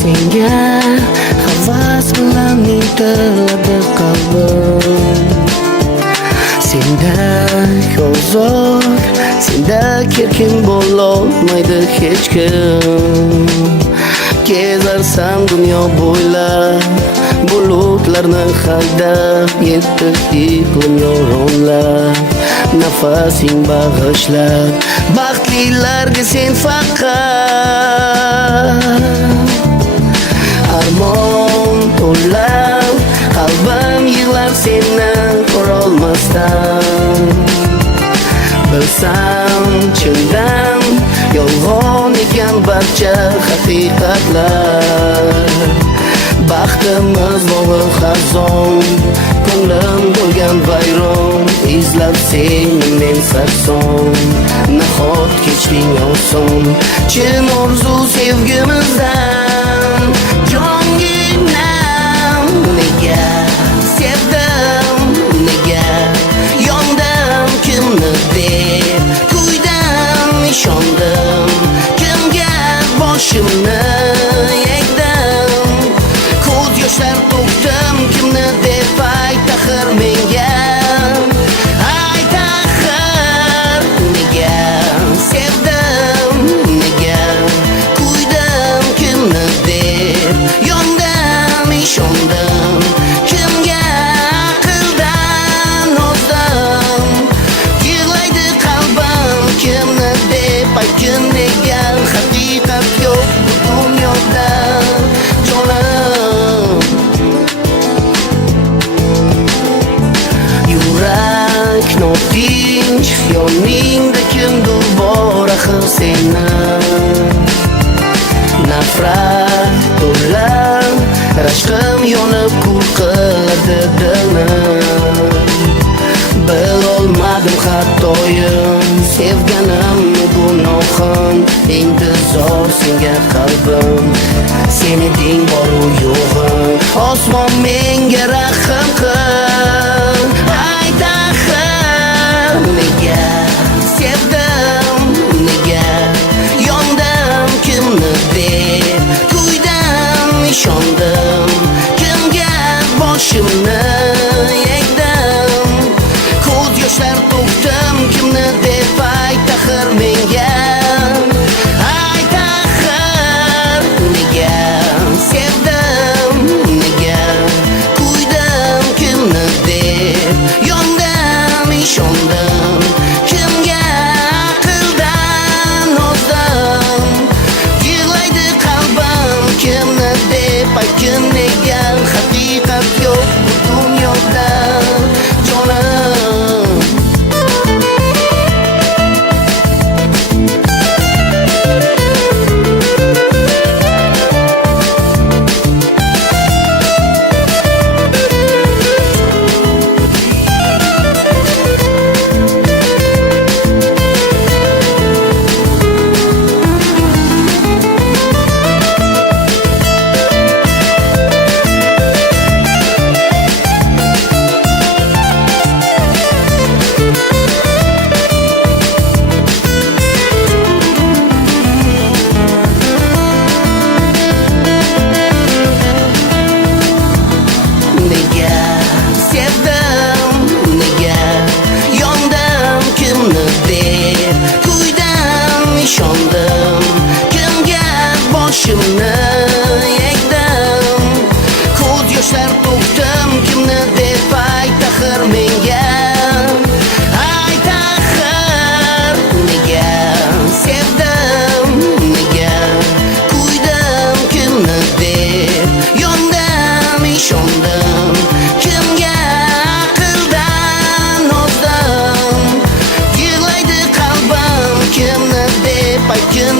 senga havas bilan intiladi qalbim. Senda ozod, senda erkin bo'lolmaydi hech kim. Kezarsam dunyo bo'ylab, bulutlarni haydab, yetti iqlim yoronlab, nafasing bag'ishlab, baxtlilarga sen faqat. Armon to'lab, qalbim yig'lar seni ko'rolmasdan. Bilsam chindan yolg'on ekan barcha haqiqatlar. Baxtimiz bog'i xazon, ko'nglim bo'lgan vayron. Izlab seni men sarson, nahot kechding oson. Chin orzu sevgimizdan jonginam. Nega sevdim, nega yondim, kimni deb kuydim, ishondim, kimga boshimni egdim. Ko'z yoshlar to'kdim, kimni deb ayt axir menga. Ayt axir nega sevdim, nega kuydim, kimni deb yondim, ishondim, kimga aqldan ozdim. Yig'laydi qalbim, kimni deb aytgin, nega haqiqat yo'q bu dunyoda jonim. Yurak notinch, yoningda kimdir bor axir seni. Nafrat to'lab, rashqim yonib kul qiladi dilni. Bilolmadim xatoyim, sevganim gunohim, intizor senga qalbim. Seni deng boru yo'g'im, osmon menga rahm qil. Ayt axir nega sevdim, nega yondim, kimni deb kuydim, ishondim, kimga boshimni egdim. Ko'z yoshlar to'kdim, kimni deb ayt axir menga. Ayt axir nega sevdim, nega kuydim, kimni deb yondim, ishondim, kimga aqldan ozdim. Yig'laydi qalbim, kimni deb aytgin, nega haqiqat yo'q bu dunyoda jonim. Nega sevdim, nega yondim, kimni deb kuydim, ishondim, kimga boshimni egdim. Ko'z yoshlar to'kdim, kimni deb ayt axir menga. Ayt axir nega sevdim, nega kuydim, kimni deb yondim, ishondim, kimga aqldan ozdim. Yig'laydi qalbim, kimni deb aytgin,